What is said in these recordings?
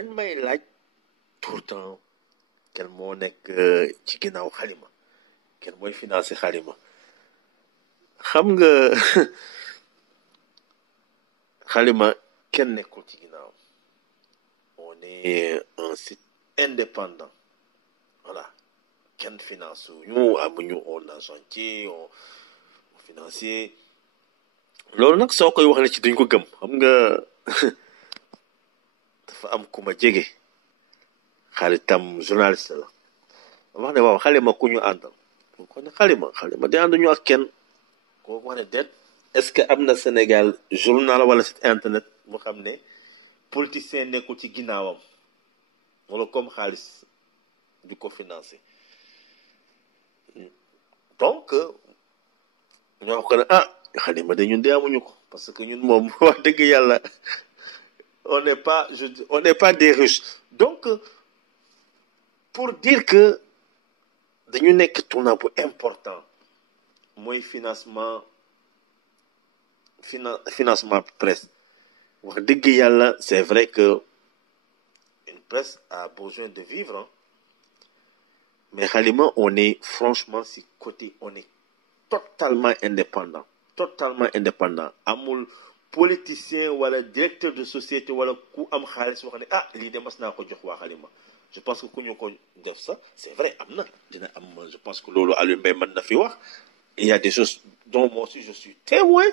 dañ may laaj tout le temps kenn moo nekk ci ginnaaw xalima kenn mooy financé xalima xam nga xalima kenn nekkul ci ginnaaw on est un site indépendant voilà kenn finance ñu amuñu on agentier on financier loolu nag soo koy wax la ci duñ ko gëm xam nga dafa am ku ma jege xaritam journaliste la wax ne waaw xalima ku ñu àndal ko ne xalima di ànduñu ak kenn kooku wax ne déet est-ce que am na Sénégal journal wala site internet moo xam ne politicien nekkul ci ginnaawam wala comme xaalis di ko financé donc ñoo ko ne xalima de ñun de amuñu ko parce que ñun moom wax dëgg yàlla on n'est pas des riches donc pour dire que dañu nekk tournant bu important mooy financement presse wax dëgg yàlla c'est vrai que une presse a besoin de vivre hein? Mais xalima on est franchement si côté on est totalement indépendant amul politicien wala directeur de société wala ku am xaalis wax ne lii de mas naa ko jox waa xalima je pense que ku ñu ko def ça c'est vrai am na dina am je pense que loolu Aliou Mbaye mën na fi wax il y a des choses dont moi aussi je suis témoin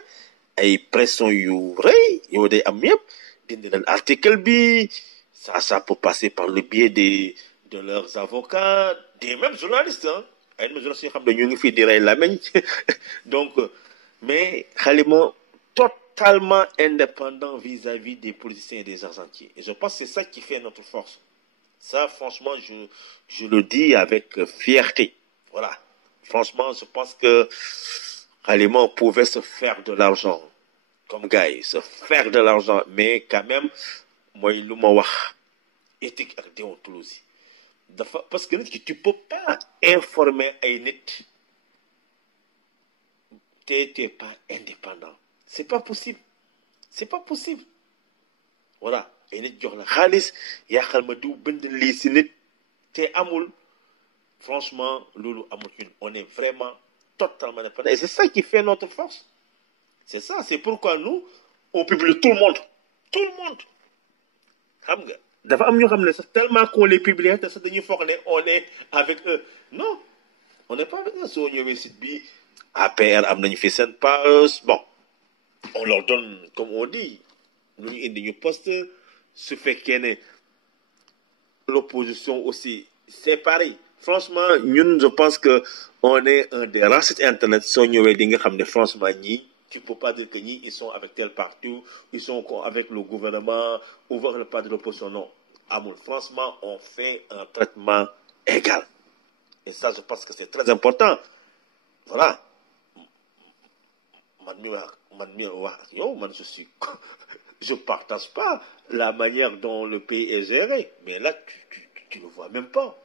ay pression yu rëy yow day am yëpp dindi leen article bi ça peut passer par le biais de leurs avocats des mêmes journalistes ay mêmes journalistes yoo xam ne ñu ngi fii di rey làmmiñ donc mais xalima totalement indépendant vis-à-vis des politiciens et des argentiers et je pense que c'est ça qui fait notre force. Ça, franchement, je le dis avec fierté. Voilà. Franchement, je pense que Xalima pouvait se faire de l'argent. Comme gars, se faire de l'argent. Mais quand même, moi, il m'a wax éthique et déontologie. Parce que tu ne peux pas informer un nit. Tu n'es pas indépendant. C'est pas possible. C'est pas possible. Voilà. Et nit jox la xaalis yàqal ma diw bind lii si nit te amul franchement loolu amul ñun on est vraiment totalement indépendant et c'est ça qui fait notre force c'est ça c'est pourquoi nous on publie tout le monde xam nga dafa am ñoo xam ne sax tellement qu'on les publie te sax dañuy foog ne on est avec eux non on n'est pas avec eux soo ñëwee site bi APR am nañu fi seen page bon on leur donne comme on dit lu ñu indi ñu poste su fekkee ne l'opposition aussi c'est pareil franchement ñun je pense que on est un des rares sites internet soo ñëwee di nga xam ne franchement ñii tu peux pas dire que ñii ils sont avec tel parti ils sont avec le gouvernement ou avec le parti de l'opposition non amul franchement on fait un traitement égal et ça je pense que c'est très important voilà man mi wax ak yow man je partage pas la manière dont le pays est géré. Mais là, tu ne vois même pas.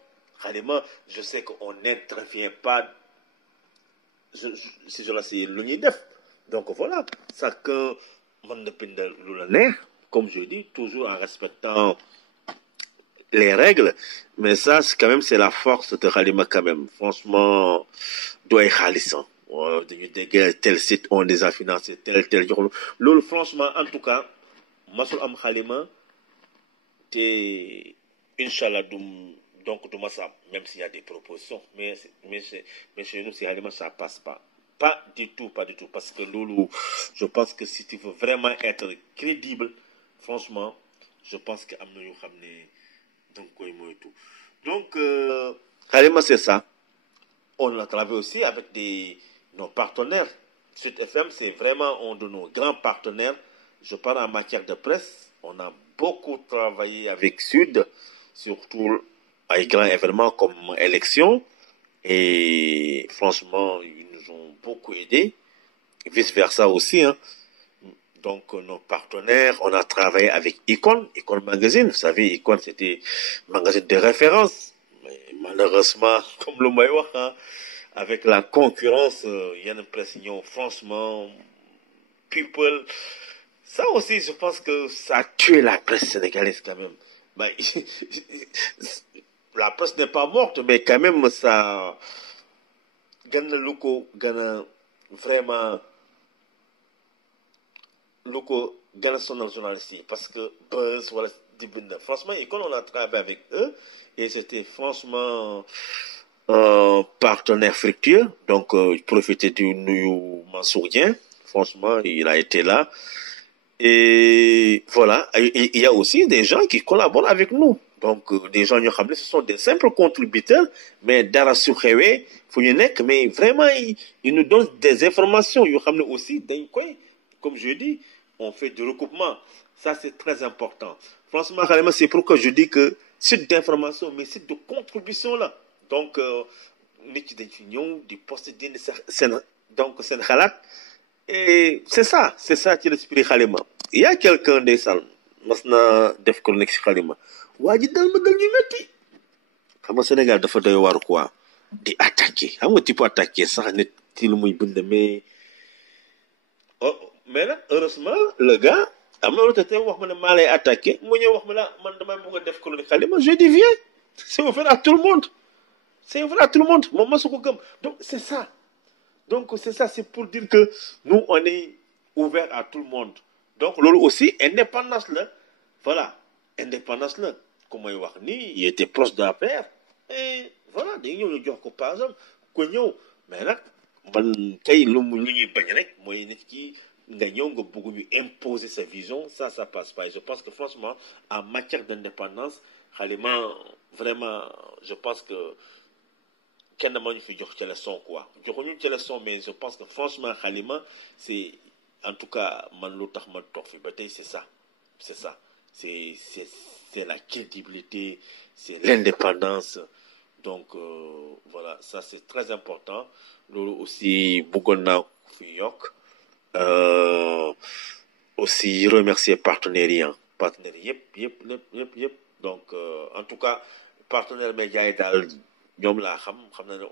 Réellement, je sais qu'on n'intervient pas. Si je la sais, donc voilà. Chacun, comme je dis, toujours en respectant les règles. Mais ça, quand même, c'est la force de Xalima quand même. Franchement, doit être halissant. Tel site, on les a financés, tel. Franchement, en tout cas, masul am xalima te inchallah donc du masa même s'il y a des propositions mais chez nous c'est xalima ça passe pas du tout parce que loolu je pense que si tu veux vraiment être crédible franchement je pense que am na yoo xam ne danga koy moytu donc xalima c'est ça on a travaillé aussi avec nos partenaires Sud FM c'est vraiment un de nos grands partenaires. Je parle en matière de presse. On a beaucoup travaillé avec Sud, surtout à des grands événements comme élection. Et franchement, ils nous ont beaucoup aidés. Vice-versa aussi. Hein. Donc, nos partenaires, on a travaillé avec Icon Magazine. Vous savez, Icon, c'était un magazine de référence. Mais malheureusement, comme le Maïwa, hein, avec la concurrence, il y a une pression, franchement, people... Ça aussi, je pense que ça a tué la presse sénégalaise quand même. bah, la presse n'est pas morte, mais quand même, ça, gana luko, gana, vraiment, luko, gana son journaliste, parce que, buzz, voilà, franchement, et quand on a travaillé avec eux, et c'était franchement, partenaire fructueux, donc, profiter du Nounou Mansourien, franchement, il a été là. Et voilà, il y a aussi des gens qui collaborent avec nous. Donc, des gens, ce sont des simples contributeurs, mais dara su xewé fu ñu nekk, mais vraiment, ils nous donnent des informations. Yo xamné aussi, dañ koy, comme je dis, on fait du recoupement. Ça, c'est très important. Franchement, c'est pourquoi je dis que site d'information, mais site de contribution là. Donc, nit ci dañ fi ñëw di poster di sen donc sen xalaat. Et c'est ça qui l'esprit Khalima. Il y a quelqu'un des salles, masna def chronique ci Khalima. Waji dal ma dal ñu metti. Xam nga Sénégal dafa doy war quoi di attaquer. Xam nga tu peux attaquer sax nit ci lu muy bind mais oh, mais là, heureusement le gars am na lu te wax ma ne maa lay attaquer mu ñëw wax ma la man dama bëgg def chronique Khalima, je dis viens. C'est ouvert à tout le monde. C'est ouvert à tout le monde. Moom ma su ko gëm. Donc c'est ça. Donc, c'est ça, c'est pour dire que nous, on est ouvert à tout le monde. Donc, l'autre aussi, indépendance là. Voilà, indépendance là. Comme il était proche de la paix. Et voilà, nous disons que par exemple, mais là, imposer sa vision, ça passe pas. Et je pense que franchement, en matière d'indépendance, vraiment, je pense que kenn ma ñu fi jox ci leçon quoi joxuñu ci leçon, mais je pense que franchement Halima, c'est en tout cas man lu tax ma toog fi ba tey c'est ça c'est la crédibilité, c'est l'indépendance. Donc voilà, ça c'est très important. Loolu aussi bëggoon naa fi yokk aussi remercier partenaires yëpp. Donc en tout cas partenaires médias yi daal ñoom laa xam na ne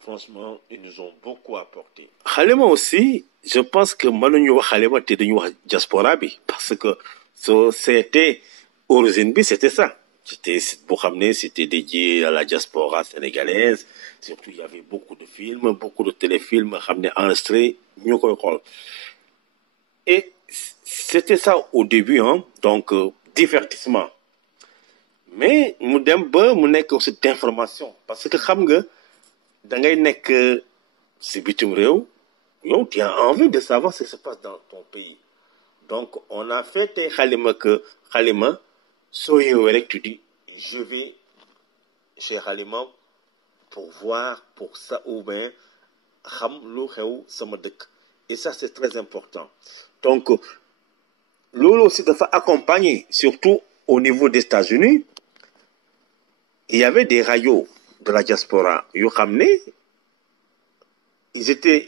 franchement ils nous ont beaucoup apporté. Halima aussi, je pense que mënuñu wax Halima te dañu wax diaspora bi, parce que c'était origine bi, c'était ça. C'était dédié à la diaspora sénégalaise. Surtout, il y avait beaucoup de films, beaucoup de téléfilms enregistrés. Et c'était ça au début, hein. Donc, divertissement. Mais mu dem ba mu nekk aussi d'information, parce que xam nga da ngay nekk ci bitim réew, yow tu as envie de savoir ce qui se passe dans ton pays. Donc on a fait tes Halima soo ñëwee rek tu dis je vais chez Halima pour voir pour ça ou bien xam lu xew sama dëkk. Et ça c'est très important. Donc loolu aussi dafa accompagner, surtout au niveau des États-Unis. Il y avait des radios de la diaspora. Yo xamné, ils étaient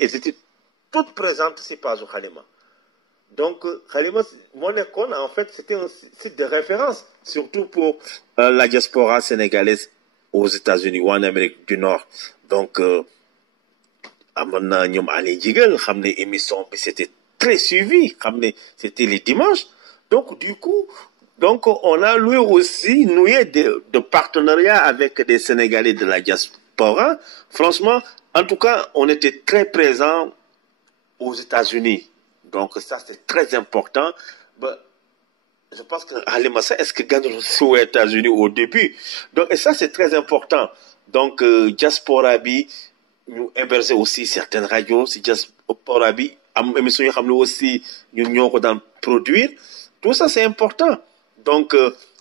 toutes présentes sur page Halima. Donc Halima, en fait, c'était un site de référence, surtout pour la diaspora sénégalaise aux États-Unis ou en Amérique du Nord. Donc amana ñom Ali Jigal, xamné émission bi c'était très suivi, xamné c'était les dimanches. Donc du coup, on a lui aussi noué de partenariats avec des Sénégalais de la diaspora. Franchement, en tout cas, on était très présents aux États-Unis. Donc ça, c'est très important. Je pense que Halima, est-ce que gagne aux États-Unis au début? Donc, et ça, c'est très important. Donc, diaspora bi, nous héberger aussi certaines radios, si diaspora bi, am émission aussi, nous produire. Tout ça, c'est important. Donc,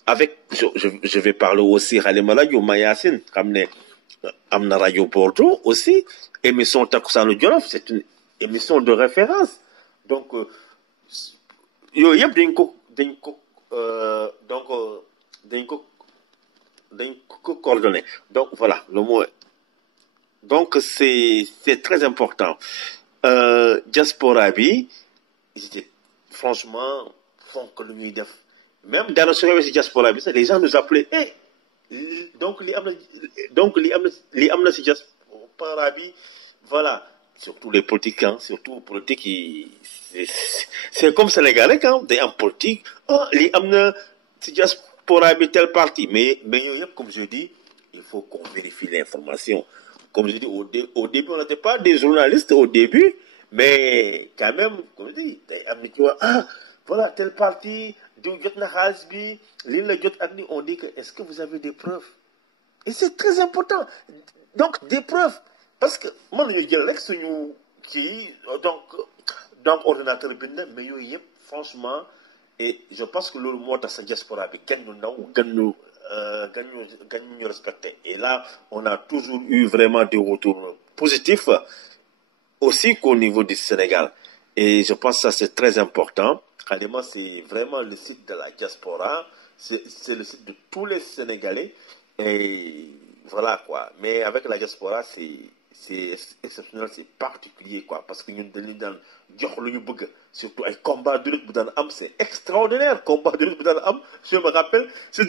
je vais parler aussi Halima Radio Mayassine, comme Amna Radio Bordeaux aussi, émission Takusano Djolof, c'est une émission de référence. Donc, yo yeb dañ ko coordonner. Donc voilà, le mot. Donc c'est très important. Diaspora bi, franchement, fonk lu ñuy def. Même dans le diaspora bi, les gens nous appelaient, hey, donc li amna ci diaspora bi, voilà. Surtout les politiques, surtout les politiques, c'est comme Sénégalais, quand des en politique, oh, les amna, c'est diaspora bi tel parti. Mais comme je dis, il faut qu'on vérifie l'information. Comme je dis, au début, on n'était pas des journalistes au début, mais quand même, comme je dis, ah, voilà, tel parti, on dit que, est-ce que vous avez des preuves? Et c'est très important. Donc, des preuves. Parce que, moi, je dis, donc, ordinateur, mais franchement, et je pense que le mot de sa diaspora, gagne respecté. Et là, on a toujours eu vraiment des retours positifs, aussi qu'au niveau du Sénégal. Et je pense que ça, c'est très important. Khalima, c'est vraiment le site de la diaspora. C'est le site de tous les Sénégalais. Et voilà, quoi. Mais avec la diaspora, c'est exceptionnel, c'est particulier, quoi. Parce que nous avons surtout un combat de lutte, c'est extraordinaire. Combat de lutte, je me rappelle, c'est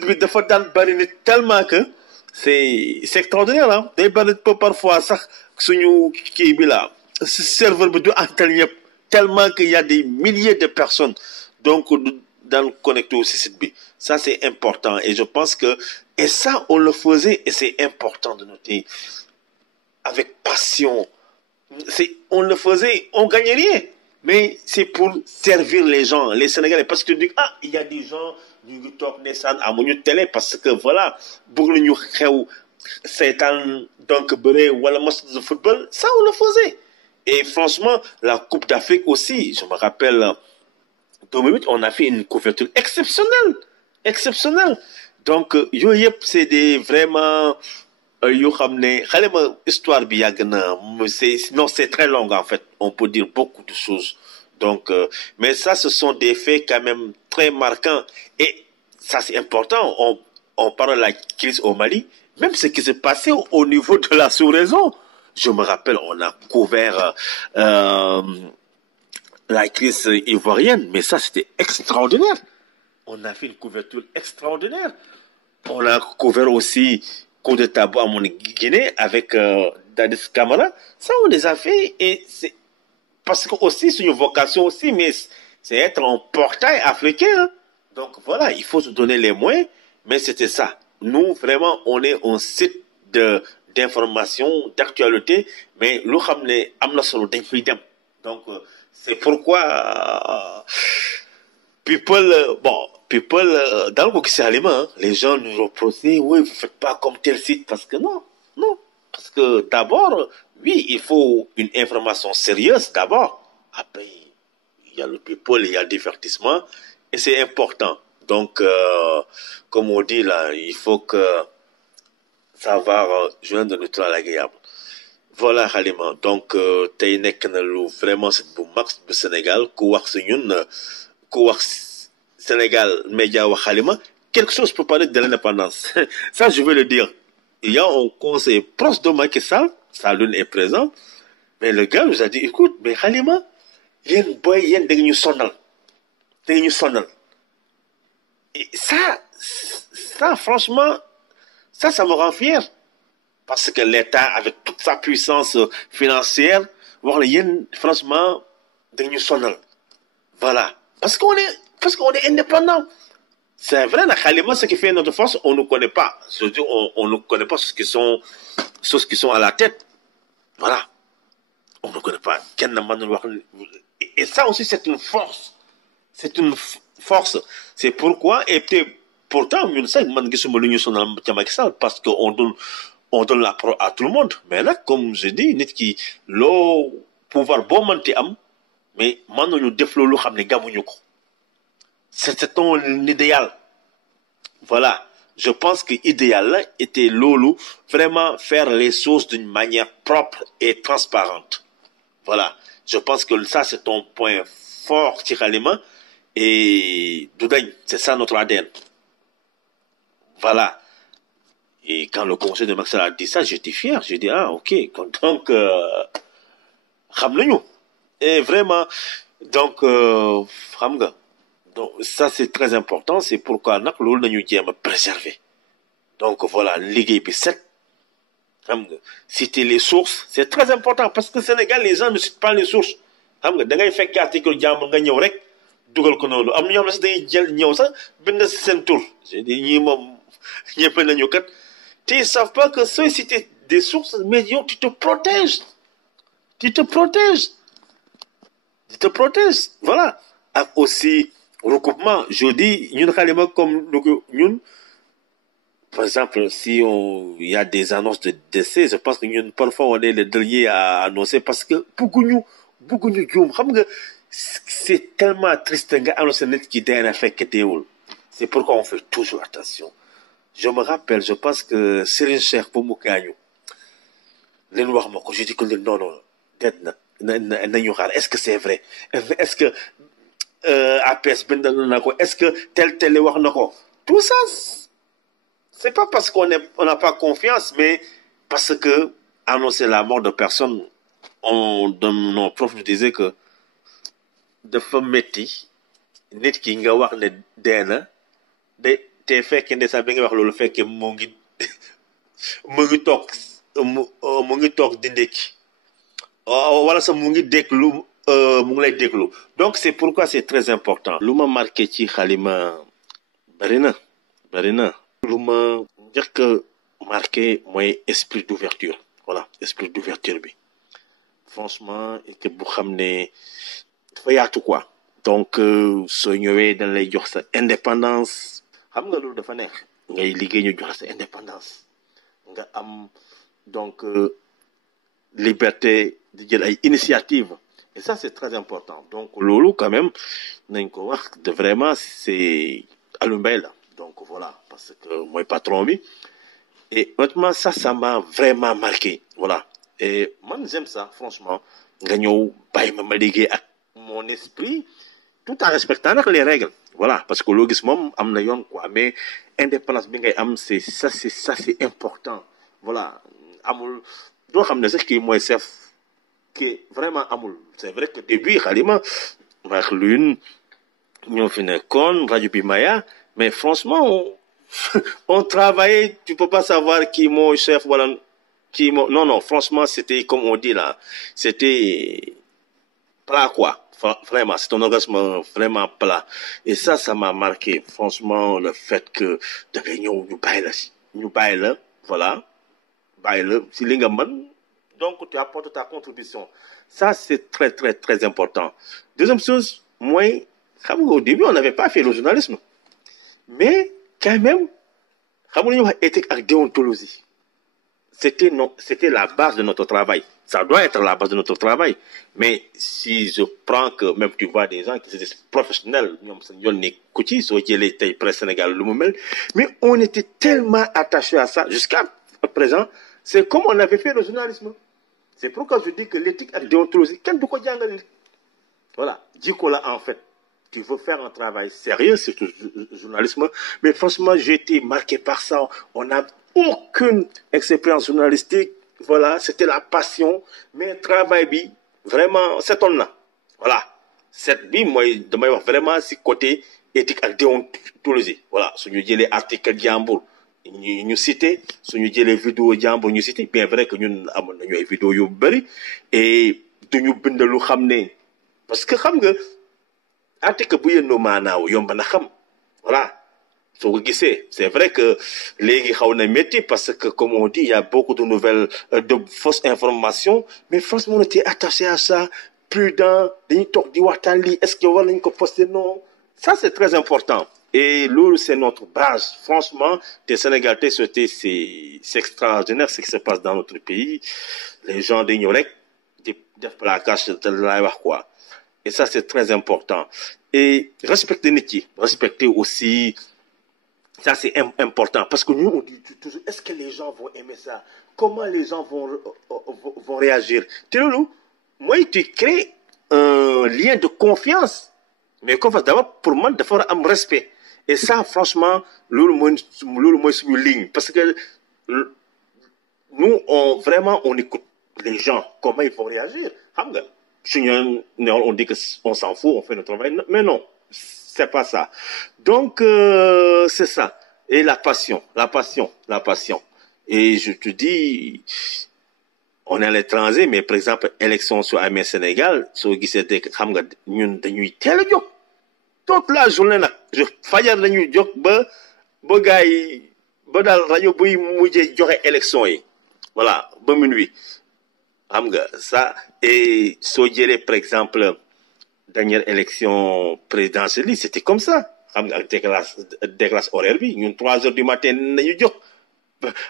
tellement que c'est extraordinaire, hein. Des parfois, ça, qui est là, ce serveur tellement qu'il y a des milliers de personnes. Donc, dans le connecteur aussi, ça c'est important. Et je pense que, et ça, on le faisait, et c'est important de noter, avec passion. On le faisait, on gagnait rien. Mais c'est pour servir les gens, les Sénégalais. Parce que tu dis, ah, il y a des gens du talk Nessan à mon télé, parce que voilà, pour nous, c'est un donc ou la match de football, ça on le faisait. Et franchement, la Coupe d'Afrique aussi, je me rappelle, 2008, on a fait une couverture exceptionnelle. Exceptionnelle. Donc, c'est des vraiment, histoire non, c'est très long en fait. On peut dire beaucoup de choses. Donc, mais ça, ce sont des faits quand même très marquants. Et ça, c'est important. On parle de la crise au Mali. Même ce qui s'est passé au niveau de la sous-région. Je me rappelle, on a couvert la crise ivoirienne, mais ça, c'était extraordinaire. On a fait une couverture extraordinaire. On a couvert aussi coup de tabou à mon Guinée avec Dadis Camara. Ça, on les a fait et c'est parce que aussi c'est une vocation aussi, mais c'est être un portail africain. Hein. Donc voilà, il faut se donner les moyens, mais c'était ça. Nous, vraiment, on est un site d'information, d'actualité, mais nous sommes donc c'est pourquoi people, dans le Bokissi Alima, les gens nous reprochent, oui, vous faites pas comme tel site, parce que non. Parce que d'abord, oui, il faut une information sérieuse d'abord. Après, il y a le people, il y a le divertissement, et c'est important. Donc, comme on dit là, il faut que savoir joindre le neutral agréable. Voilà, Halima. Donc, tey nekk na lu vraiment c'est bu max bu Sénégal ku wax si ñun ku wax Sénégal média wax Halima quelque chose pour parler de l'indépendance. Ça, je veux le dire. Il y a un conseil proche de Macky Sall, Saloun est présent, mais le gars nous a dit, écoute, mais Halima, yéen boy yéen da ñu sonal. Et ça, franchement, ça me rend fier. Parce que l'État, avec toute sa puissance financière, franchement, dañu sonal. Voilà. Parce qu'on est indépendant. C'est vrai, la Khalima, ce qui fait notre force, on ne connaît pas. C'est-à-dire, on ne connaît pas ceux qui sont à la tête. Voilà. On ne connaît pas. Et ça aussi, c'est une force. C'est une force. C'est pourquoi, et pourtant, parce qu'on donne la parole à tout le monde. Mais là, comme je dis, nit ki lo pouvoir bon manti am, mais maintenant nous déflons c'est ton idéal. Voilà. Je pense que l'idéal était lolo, vraiment faire les choses d'une manière propre et transparente. Voilà. Je pense que ça, c'est ton point fort, Tiralema. Et Doudagne, c'est ça notre ADN. Voilà. Et quand le conseil de Maxel a dit ça, j'étais fier. J'ai dit, ah, ok. Donc, et vraiment, donc, donc ça, c'est très important. C'est pourquoi nous devons préserver. Donc, voilà, Ligue 7. Citer les sources, c'est très important. Parce que au Sénégal, les gens ne citent pas les sources. Da ngay fekk article jàmm nga ñëw rek dugal ko noonu am na ñoo xam ne sax dañuy jël ñëw sax bind seen tur ñii moom ñëpp nañu kat te ils savent pas que sooy citer des sources mais yow tu te protèges tu te protèges tu te protèges voilà ak aussi recoupement je dis ñun xalima comme ñun par exemple si il y a des annonces de décès je pense que ñun parfois on est les derniers à annoncer parce que bëgguñu juum xam nga c'est tellement triste nga annoncé nit ki dee na fekk deewul c'est pourquoi on fait toujours attention je me rappelle je pense que Serigne Cheikh bu mu gaañu leen wax ma ko je dis que non non deet na nañu xaar est-ce que c'est vrai est-ce que APS bindal na ko est-ce que tel wax na ko tout ça c'est pas parce on n'a pas confiance mais parce que annoncer la mort de personne nos profs nous disaient que dafa métti nit ki nga wax ne dee na te fekkee ne sax bi nga wax loolu fekkee mu ngi toog di ndékki wala sax mu ngi déglu mu ngi lay déglu donc c'est pourquoi c'est très important lu ma marqué ci xalima bari na lu ma njëkk a marqué mooy esprit d'ouverture voilà esprit d'ouverture bi franchement te bu xam ne dafa yaatu quoi donc soo ñëwee dañ lay jox sa indépendance xam nga loolu dafa neex ngay liggéey ñu jox sa indépendance nga am donc liberté di jël ay initiative et ça c'est très important donc loolu quand même nañ ko wax de vraiment c'est Alioune la donc voilà parce que mooy patron bi et honnêtement ça m'a vraiment marqué voilà et man j'aime ça franchement nga ñëw bàyyi ma liggéey ak mon esprit tout en respectant nag les règles voilà parce que loo gis moom am na yoon quoi mais indépendance bi ngay am c'est important voilà amul doo xam ne sax kii mooy chef kii vraiment amul c'est vrai que début xalima maax lune ñoo fi nekkoon rajo bi Maya mais franchement on travaillait tu peux pas savoir qui mooy chef wala qui moo non franchement c'était comme on dit là c'était plat quoi vraiment c'est un organisme vraiment plat et ça m'a marqué franchement le fait que da ngay ñëw ñu bàyyi la voilà bàyyi la si li nga mën donc tu apportes ta contribution ça c'est très très très important deuxième chose mooy xam nga au début on n'avait pas fait le journalisme mais quand même xam nga lu ñuy wax éthique ak déontologie c'était la base de notre travail. Ça doit être la base de notre travail. Mais si je prends que même tu vois des gens qui sont des professionnels, mais on était tellement attachés à ça jusqu'à présent, c'est comme on avait fait le journalisme. C'est pourquoi je dis que l'éthique et la déontologie, voilà, dis-quoi en fait. Tu veux faire un travail sérieux, c'est le journalisme, mais franchement, j'ai été marqué par ça. On n'a aucune expérience journalistique, voilà, c'était la passion, mais travail bi, vraiment, c'est on là. Voilà. Cette bi, moi, de wax vraiment, si côté éthique et déontologie. Voilà. Si nous disons les articles Jambour, nous citer, si nous disons les vidéos Jambour, nous citer, bien vrai que nous avons des vidéos yubari, et nous avons lu xamné. Parce que xam nga, article bu yéno maanaaw yomb na xam. Voilà. C'est vrai que les gens métier parce que comme on dit il y a beaucoup de nouvelles de fausses informations mais franchement on était attaché à ça prudent est-ce que on peut poster non ça c'est très important et l'eau c'est notre base franchement des Sénégalais c'est extraordinaire ce qui se passe dans notre pays les gens d'ignorer des plaquages de la quoi et ça c'est très important et respecter Niki respecter aussi. Ça, c'est important. Parce que nous, on dit toujours, est-ce que les gens vont aimer ça? Comment les gens vont réagir? Moi, tu crées un lien de confiance. Mais confiance, d'abord, pour moi, il faut un respect. Et ça, franchement, moi, c'est une ligne. Parce que nous, on écoute les gens, comment ils vont réagir. On dit qu'on s'en fout, on fait notre travail. Mais non. C'est pas ça. Donc, c'est ça. Et la passion. Et je te dis, on est à l'étranger, mais par exemple, élection sur Amérique Sénégal, sur qui c'était, ñun dañuy teel a jóg. toute la journée nag je fajar lañuy jóg ba gars yi ba daal rajo buy mujjee joxe élection yi voilà ba minuit xam nga ça. Et soo jëlee par exemple dernière élection présidentielle c'était comme ça xam nga ak déclasse horaire bi ñun 3 heures du matin nañu jóg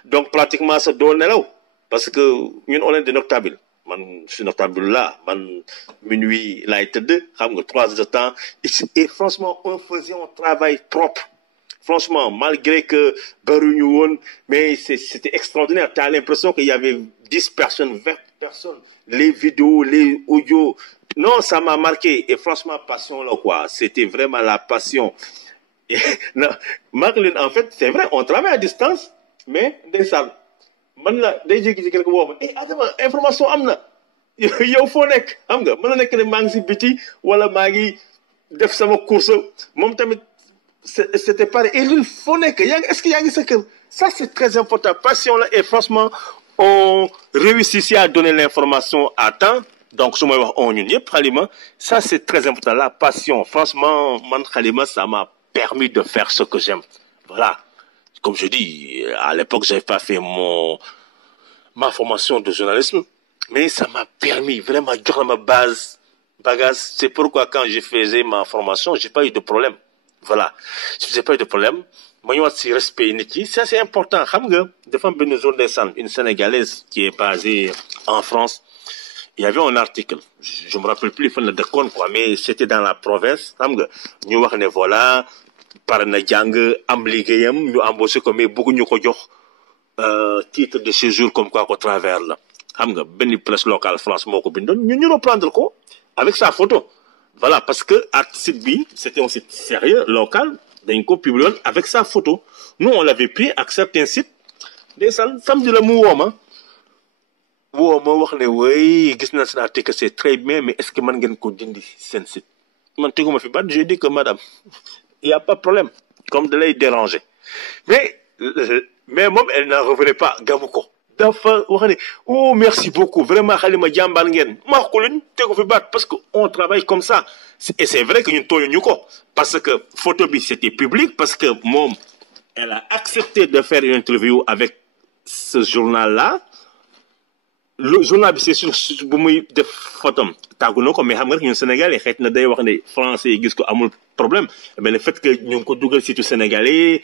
donc pratiquement sa doo nelaw parce que ñun on est des noctables man je suis noctable là man minuit laay tëdd xam nga 3 heures de temps et franchement on faisait un travail propre franchement malgré que baruñu woon mais c'était extraordinaire. T'as l'impression qu'il y avait 10 personnes 20 personnes les vidéos les audios non ça m'a marqué et franchement passion là quoi c'était vraiment la passion. Et non Marlène en fait c'est vrai on travaille à distance mais ndeysaan man la day jékki-jékki rek woo ma Adama information am na yow foo nekk xam nga mën na nekk ne maa ngi si biti wala maa ngi def sama course moom tamit c'était pareil et lui foo nekk est-ce que yaa ngi sa kër ça c'est très important passion là et franchement on réussit ici à donner l'information à temps donc su may wax on ñun yëpp Halima ça c'est très important la passion franchement man Halima ça m'a permis de faire ce que j'aime voilà. Comme je dis, à l'époque, j'avais pas fait ma formation de journalisme, mais ça m'a permis vraiment de ma bagage. C'est pourquoi quand je faisais ma formation, j'ai pas eu de problème. Voilà. J'ai pas eu de problème. Moi, si respect ça c'est important. De femme une Sénégalaise qui est basée en France. Il y avait un article. Je me rappelle plus le de quoi, mais c'était dans la province. Nous voilà. par na jàng am liggéeyam ñu embauché ko mais bëgguñu ko jox titre de séjour comme quoi qu'au travers la xam nga benn presse locale France moo ko bindoon ñu reprendre ko avec sa photo voilà parce que site bi c'était un site sérieux local dañ ko publié avec sa photo nous on l'avait pris ak certains sites ndeysaan samedi la mu wooma wax ne way gis naa seen article c'est très bien mais est-ce que mën ngeen ko dindi seen site man teguma fi baat j'ai dit que madame il y a pas de problème comme de lay déranger mais moom elle n'en revenait pas gamu ko dafa wax ne oh merci beaucoup vraiment Halima jàmbaar ngeen ma wax ko luñ tegu fi baat parce que on travaille comme ça et c'est vrai que ñun tooñuñu ko parce que photo bi c'était public parce que moom elle a accepté de faire une interview avec ce journal là le journal bi c'est sûr bu muy def photom tàggu na ko mais xam nga rek ñun Sénégalais xëy na day wax ne français yi gis ko amul problème mais le fait que ñu ngi ko dugal surtout Sénégalais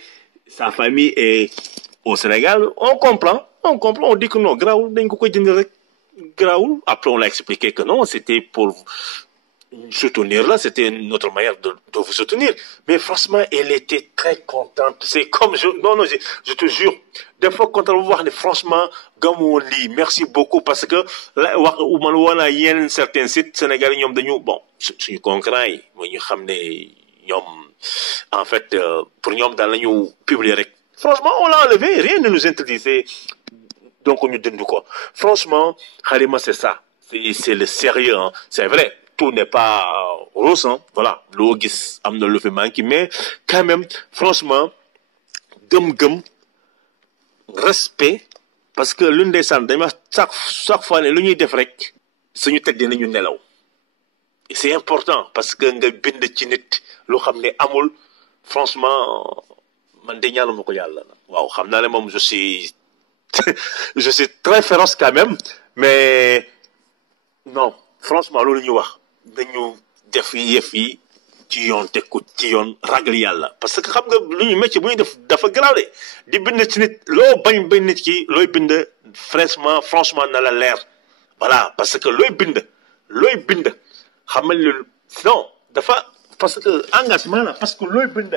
sa famille est au Sénégal on comprend on dit que non grawul dañ ko koy jënd rek grawul après on l'a expliqué que non c'était pour soutenir là c'était notre manière de vous soutenir mais franchement elle était très contente c'est comme je te jure des fois quand on wax ne franchement gamoo lii merci beaucoup parce que la wax man woonaa yenn certains sites sénégalais ñoom dañu bon suñu concurrents yi mooy ñu xam ne ñoom en fait pour ñoom daal la ñu publier rek franchement on l'a enlevé rien ne nous interdisait donc ñu dund ko franchement Halima c'est ça c'est le sérieux hein. C'est vrai tout n'est pas rose hein. Voilà loo gis am na lu fi manqué mais quand même franchement gëm-gëm respect parce que lu ndeysaan dañ wax chaque fois ne lu ñuy def rek suñu teg dinañu nelaw et c'est important parce que nga bind ci nit lu xam ne amul franchement man de ñaanuma ko yàlla waaw xam naa ne moom je suis très féroce quand même mais non franchement loolu ñu wax dañu def yëf yi ci yoon teg ko ci yoon ragal yàlla parce que xam nga lu ñu métier bu ñu def dafa garaaw de di bind ci nit loo bañ nit ki looy bind franchement na la leer voilà parce que looy bind xamal lu non dafa parce que engagement la parce que looy bind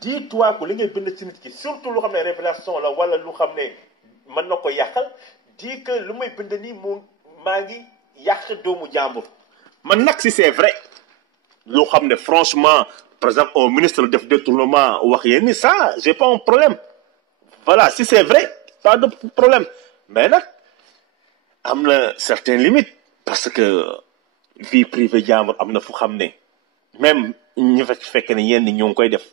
dis-toi que li ngay bind ci nit ki surtout lu xam ne révélation la wala lu xam ne mën na ko yàqal dis que lu may bind nii maa ngi yàq doomu jàmbur man nag si c'est vrai loo xam ne franchement par exemple un ministre def détournement wax yéen ni ça j'ai pas un problème voilà si c'est vrai pas de problème mais nag am na certaines limites parce que vie privée jàmbur am na fu xam ne même ñu fekk ne yenn ñoo ngi koy def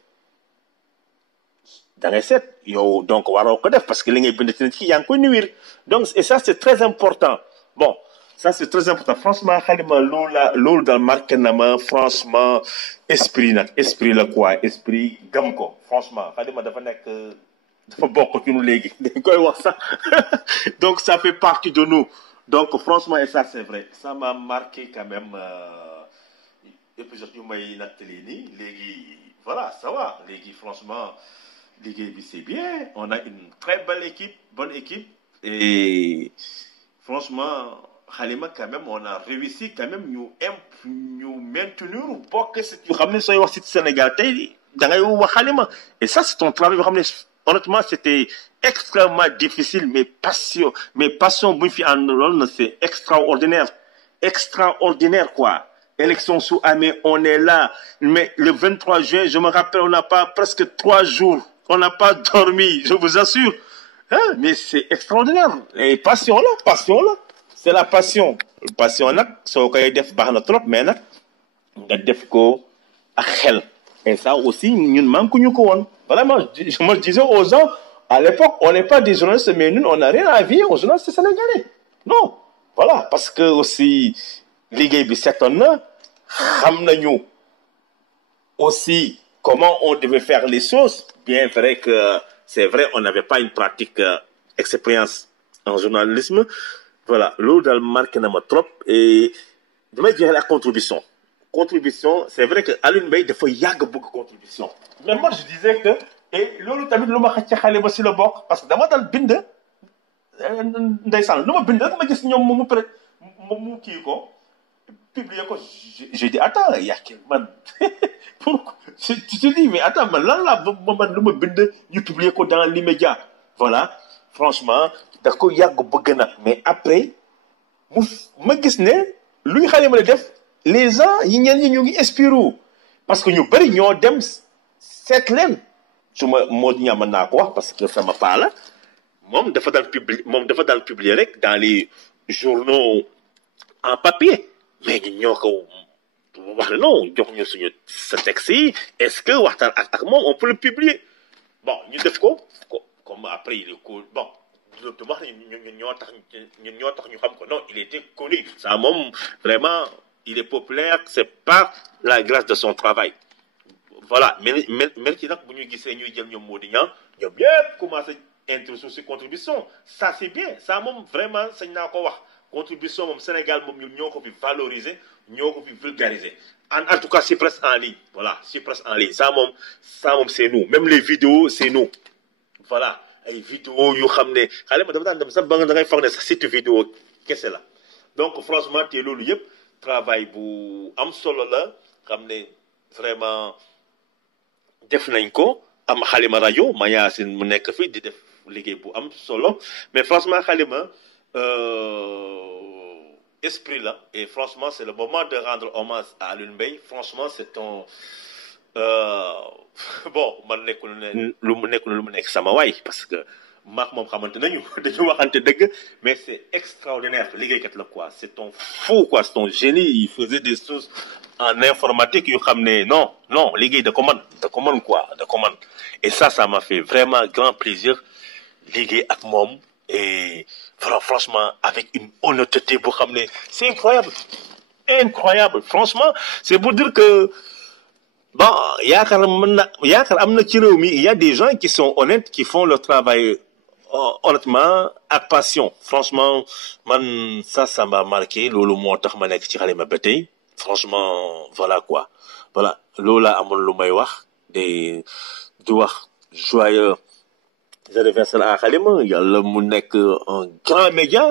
da ngay seet yow donc waroo ko def parce que li ngay bind ci nit ki yaa ngi koy nuire donc et ça c'est très important bon Ça, c'est très important. Franchement, Khalima, loolu daal marqué na ma franchement esprit nag esprit la quoi esprit gam ko franchement Khalima dafa nekk dafa bokk ci ñu léegi dañ koy wax sax donc ça fait partie de nous donc franchement et ça c'est vrai ça m'a marqué quand même épisode yu may nattali nii léegi voilà ça va léegi franchement liggéey bi c'est bien on a une très belle équipe bonne équipe et franchement Khalima quand même on a réussi quand même ñu maintenir bokk si yu xam ne sooy wax si Sénégal tey da ngay wax Khalima et ça c'est ton travail yoo xam ne honnêtement c'était extrêmement difficile mais passion bu ñu fi àndaloon na c'est extraordinaire quoi élection su amee on est là mais le 23 juin je me rappelle on n'a pas presque 3 jours on n'a pas dormi je vous assure hein mais c'est extraordinaire et passion la c'est la passion nag soo koy def baax na trop mais nag nga def ko ak xel et ça aussi ñun manque ñu ko woon vraiment je me disais aux gens à l'époque on n'est pas des journalistes mais ñun on n'a rien à envier aux journalistes sénégalais non voilà parce que aussi liggéey bi setoon na xam nañu aussi comment on devait faire les choses bien vrai que c'est vrai on n'avait pas une pratique expérience en journalisme voilà loolu daal marqué na ma trop et damay jeexal la contribution c'est vrai que Alioune Mbaye dafa yàgg bëgg contribution mais moi je disais que et loolu tamit lu ma xëcc ci xale ba si la bokk parce que dama dal bind ndeysaan lu ma bind rek ma gis ñoom mu peut être mu kii ko publier ko j'ai dit attends yàqe man pourquoi je te dis mais attends man lan laa man lu ma bind ñu publier ko dans l'immédiat voilà franchement da ko yàgg bëgg nag mais après ma gis ne luy xale ma la def les gens yi ñenn ñi ñu ngi inspiré parce que ñu bëri ñoo dem seet leen su ma moo ñaa mën naa ko wax parce que sama paa la moom dafa daan publier rek dans les journaux en papier mais ñun ñoo ko wax ne non jox ñu suñu sa texte yi est-ce que waxtaan ak moom on peut le publier bon ñu def ko comme après il est cool bon du wax ñun ñoo tax ñu xam ko non il était connu ça moom vraiment il est populaire c'est par la grâce de son travail voilà mais ci nag bu ñu gisee ñuy jël ñoom Mody Niang ñoom yëpp commencé introduire ses contributions ça c'est bien ça moom vraiment sañ naa ko wax contribution moom Sénégal moom ñun ñoo ko fi valoriser ñoo ko fi vulgariser en tout cas c'est presque en ligne voilà c'est presque en ligne ça moom c'est nous même les vidéos c'est nous voilà ay vidéo yu xam ne xale ma dafa daan dem sax ba nga da ngay foog ne sax site vidéo kese la donc franchement te loolu yëpp travail bu am solo la xam ne vraiment def nañ ko am Halima rajo Mayacine mu nekk fi di def liggéey bu am solo mais franchement Halima esprit là et franchement c'est le moment de rendre hommage à Alioune Mbaye franchement c'est un bon man nekkul ne lu mu nekk sama waay parce que maak moom xamante nañu dañu waxante dëgg mais c'est extraordinaire liggéeykat la quoi c'est un fou quoi c'est un génie il faisait des choses en informatique yu xam ne non liggéey da ko mën quoi et ça m'a fait vraiment grand plaisir liggéey ak moom et franchement avec une honnêteté boo xam ne c'est incroyable franchement c'est pour dire que bon yaakaar am na ci réew mi il y a des gens qui sont honnêtes qui font leur travail honnêtement ak passion franchement man ça m'a marqué loolu moo tax ma nekk ci Halima ba tey franchement voilà quoi voilà loolu laa amoon lu may wax di wax joyeux anniversaire à Halima yàlla mu nekk un grand média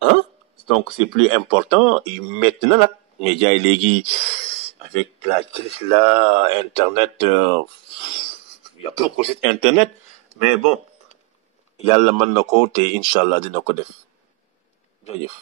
hein donc c'est plus important maintenant nag média yi léegi avec la crise là internet il y a beaucoup de sites internet mais bon yàlla mën na ko te incha allah dina ko def jërëjëf